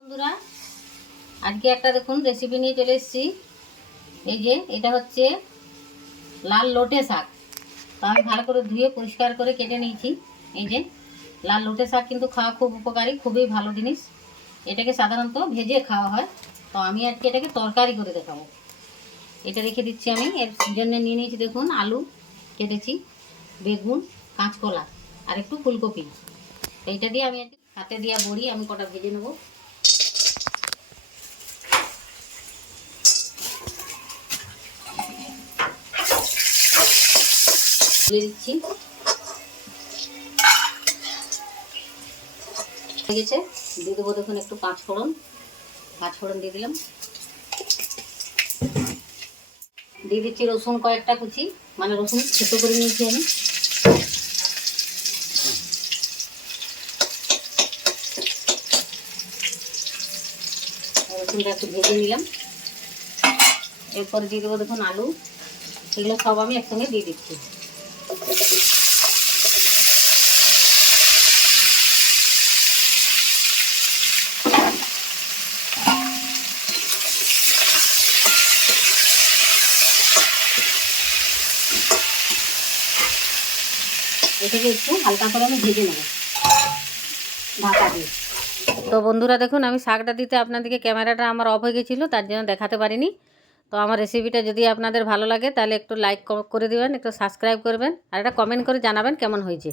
বন্ধুরা, আজকে একটা দেখুন রেসিপি নিয়ে চলে এসেছি। এই যে, এটা হচ্ছে লাল লোটে শাক। তো আমি ভালো করে ধুয়ে পরিষ্কার করে কেটে নিয়েছি। এই যে, লাল লোটে শাক কিন্তু খাওয়া খুব উপকারী, খুবই ভালো জিনিস। এটাকে সাধারণত ভেজে খাওয়া হয়। তো আমি আজকে এটাকে তরকারি করে দেখাবো। এটা রেখে দিচ্ছি আমি। এর জন্য নিয়ে নিয়েছি দেখুন, আলু কেটেছি, বেগুন। কাঁচকলা আর একটু ফুলকপি। এইটা দিয়ে আমি হাতে দিয়ে বড়ি আমি কটা ভেজে নেব। দিয়ে দিচ্ছি। হয়ে গেছে। দিয়ে দেবো দেখুন একটু পাঁচ ফোড়ন পাঁচ ফোড়ন দিয়ে দিলাম। দিয়ে দিচ্ছি রসুন কয়েকটা কুচি। মানে রসুন ছোটো করে নিয়েছি আমি। রসুনটা একটু ভেজে নিলাম। এরপরে দিয়ে দেবো দেখুন আলু। এগুলো সব আমি একসঙ্গে দিয়ে দিচ্ছি। এটাকে একটু হালকা করে আমি ভেজে নেব। ঢাকা দিয়ে। তো বন্ধুরা দেখুন, আমি শাকটা দিতে আপনাদেরকে ক্যামেরাটা আমার অফ হয়ে গেছিল, তার জন্য দেখাতে পারিনি। তো আমার রেসিপিটা যদি আপনাদের ভালো লাগে, তাহলে একটু লাইক করে দেবেন, একটু সাবস্ক্রাইব করবেন, আর একটা কমেন্ট করে জানাবেন কেমন হয়েছে।